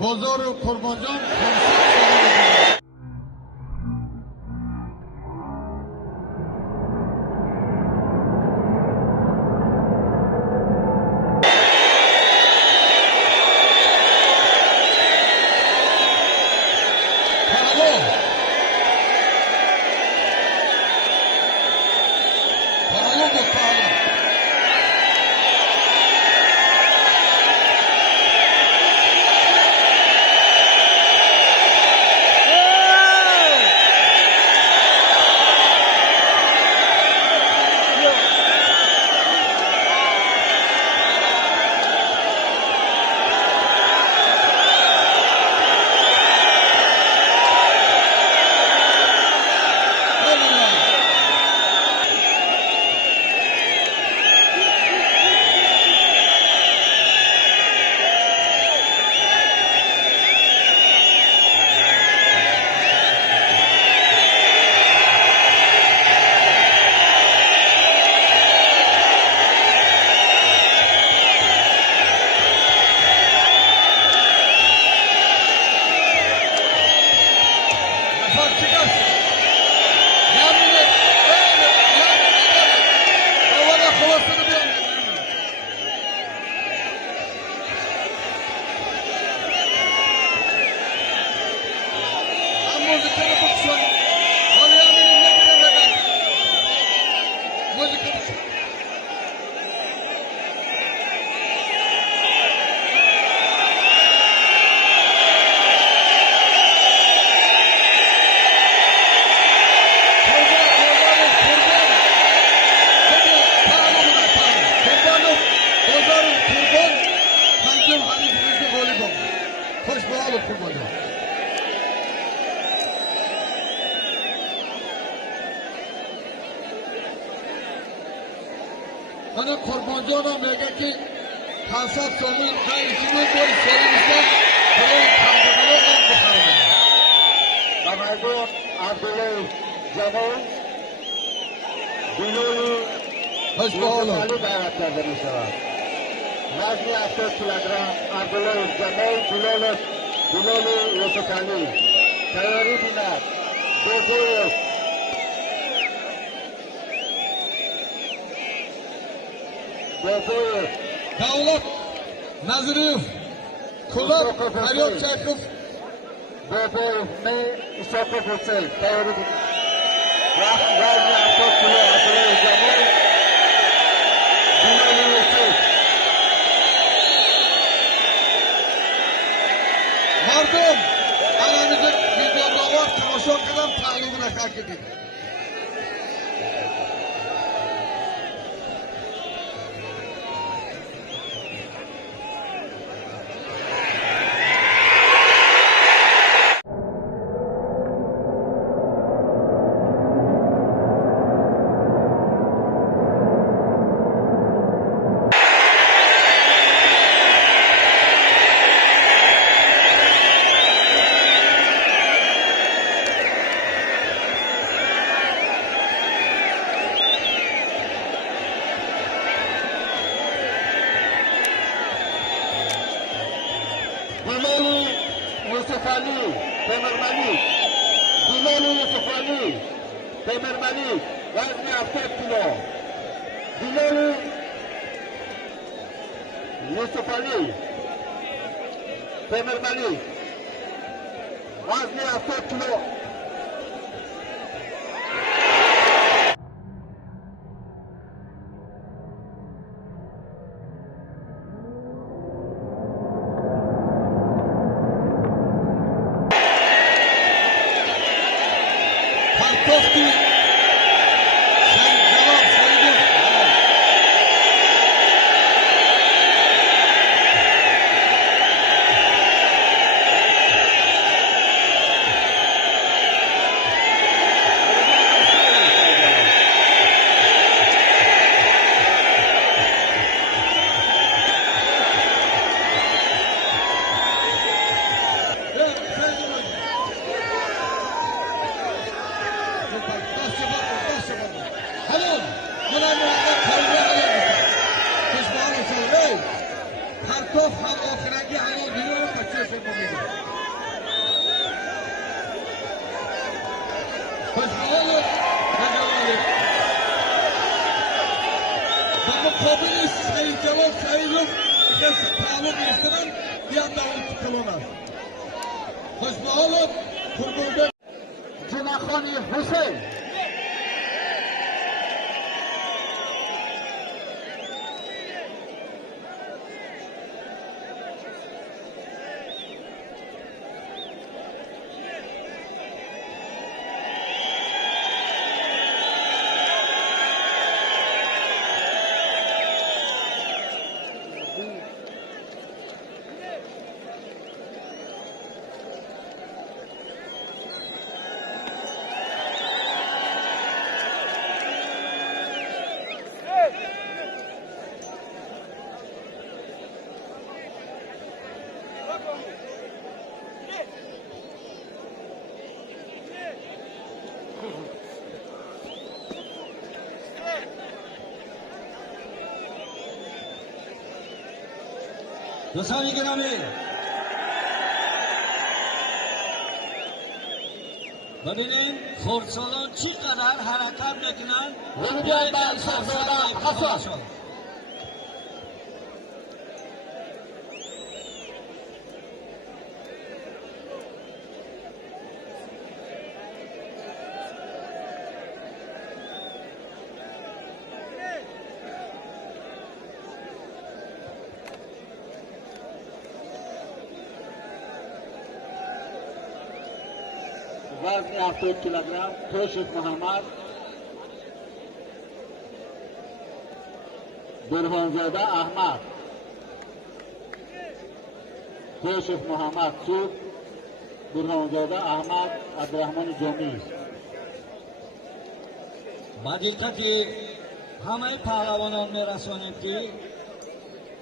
بازار قربانجان Ana Qurbanjon میگه که 500 سومون رئیسی بود باید سالی میشن برای کمدنه آب بخرم و مردم عبدالله جمال بلولی یوسفالی دعوت کرده می شود. وزن 70 کیلوگرم عبدالله جمال بلولی یوسفالی تیاری بیند دو Davlat Nazirov, Kulak, Haryat Chakov, Boboyev, Isakov Hussein, tayori bilan. Vazni 70 kilo Abdullayev Jamol, Biloli Yusuf. Mardum, anamizni videoda tomosha qilib ta'limini haq etdi. Biloli Yusufali, Temirmani. Biloli Yusufali, Temirmani. Vazni 70 kilo. Biloli Yusufali, Temirmani. Vazni 70 kilo. Tofti, Sayın Jalal Saidov. تشکر می‌کنم. خوشحال و مقابل سید جواد سعیدov که تعلق گرفتن بیاد دعوت کنم. خوشحال پرگرده جمعخانی حسین دوستان گرامی، ببینیم خردسالان چقدر حرکت میکنن. ورودیان به شاهزاده حسن وزن 70 کیلوگرم توشیف محمد برهانزاده احمد توشیف محمد سود برهانزاده احمد عبدالرحمن جامی با دقتی همه پهلوانان میرسانیم که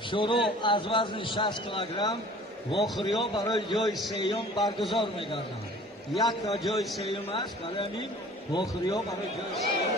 شروع از وزن 60 کیلوگرم واخریا برای جای سیوم برگزار میگردند. یک تا جای سیوم است، برای همین واخریا برای جای سیوم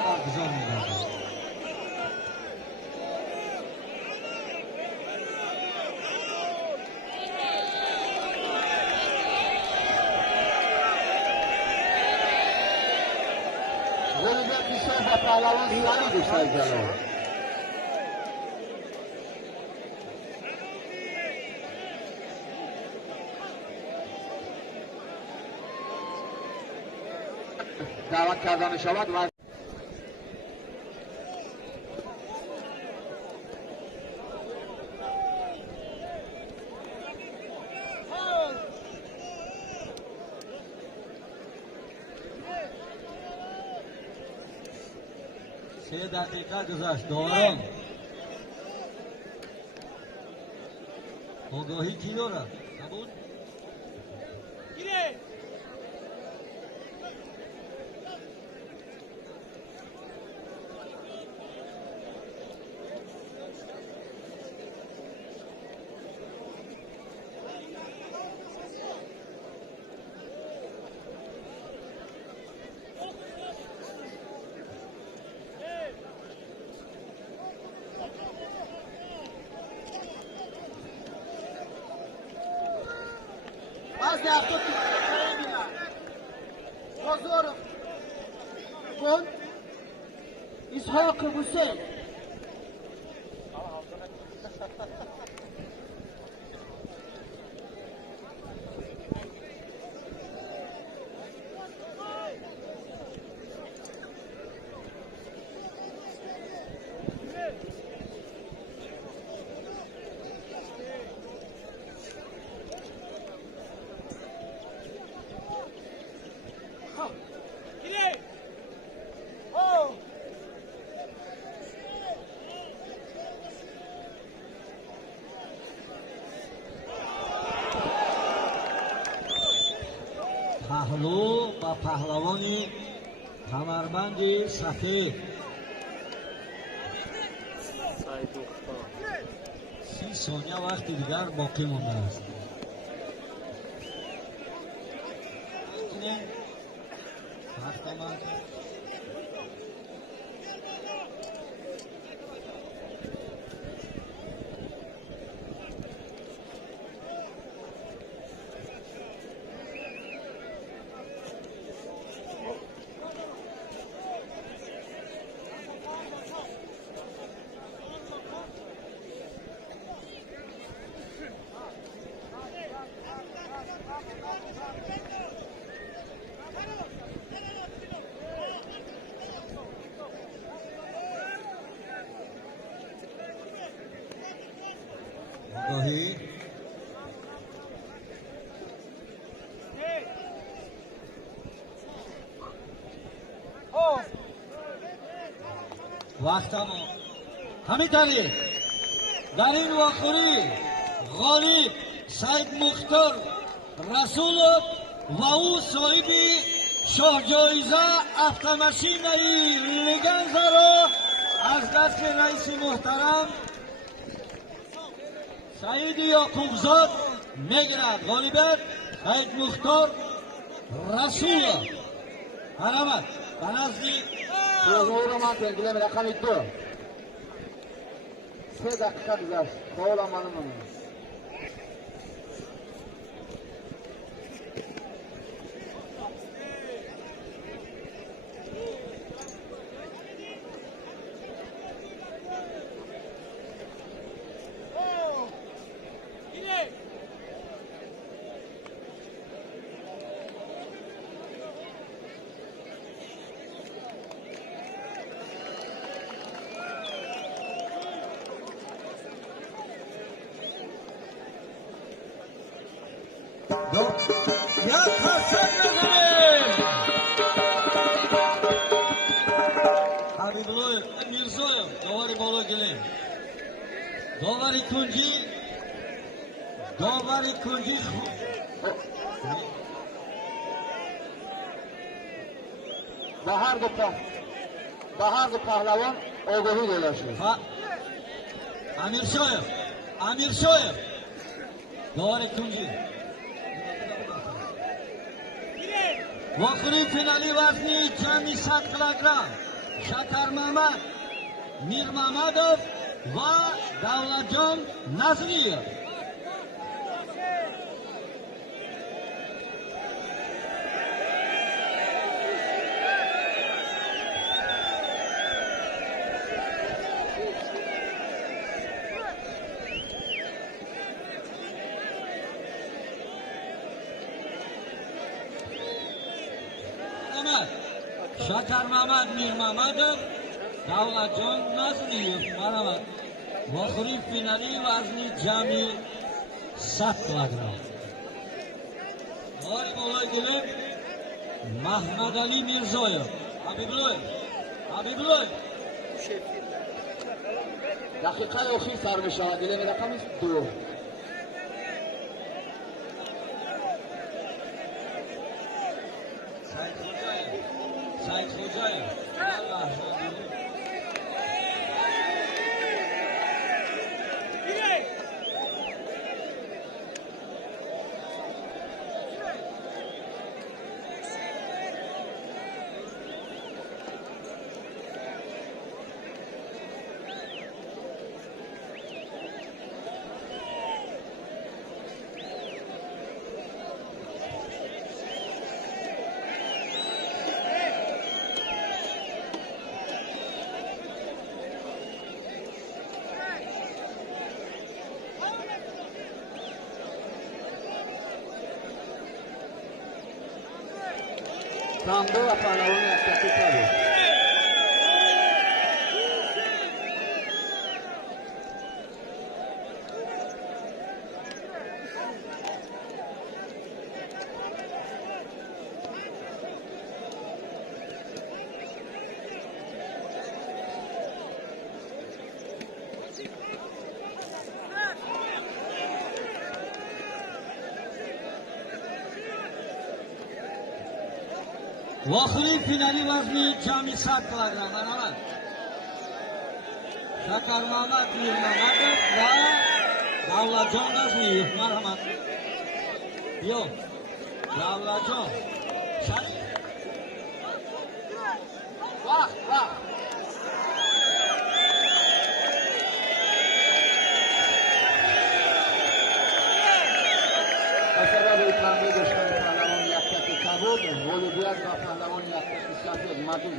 برگزار میگردند. ورودیان بیشتر و پهلوان سعید بیشتر جلو دعوت کردن شود و سه دقیقه گذشت. دارم آگاهی کی داره؟ قبول؟ وزن 70 کیلوگرم حضور کن اسحاق حسین پهلو و پهلوانی کمربند سفید 30 ثانیه وقت دیگر باقی مانده است. وقت من آگاهی. وقت تمام. همینطوری در این واخوری غالب سید مختار رسولov و او صاحبی شاه جایزه автомашинai لگنزه را از دست رئیس محترم سعید یعقوبزاد میگیرد. غالبیت سید مختار رسولov. مرحمت به نزدیک Prozoru mantıklı rakam 2. 3 dakika güzel. Kovalamanın onu. یا حسن نزنیم حبیبالله میرزایم داوری بالا گلیم. داوری کنجی Bahar bu pahlavon ogohi dolaşıyor. امیر شایم داوری کنجی واخوری فینالی وزنی جمعی 100 کیلوگرم شکر محمد میر محمدov و دولتجان نظریyev. شکر محمد میر محمدov دولتجان نظریyev. مرحمت واخوری فینالی وزنی جمعی 100 کیلوگرم. داوری بالای گلیم محمد علی میرزاyev. حبیبالله Dakika oxir sarmışa. Dileme rakam 2. سعید خوجاyev. Sambo ve pahlavonun yaklaşık tabi. واخوری فینالی وزنی جمعی 100 کیلوگرم. مرحمت شکر محمد میر محمدov و دولتجان نظریyev. مرحمت بیا دولتجان Vah. Mesela bu ikramda gösteren pahlavon yaklaşık kabul. Volubiyat ve pahlavon yaklaşık safir. Madul.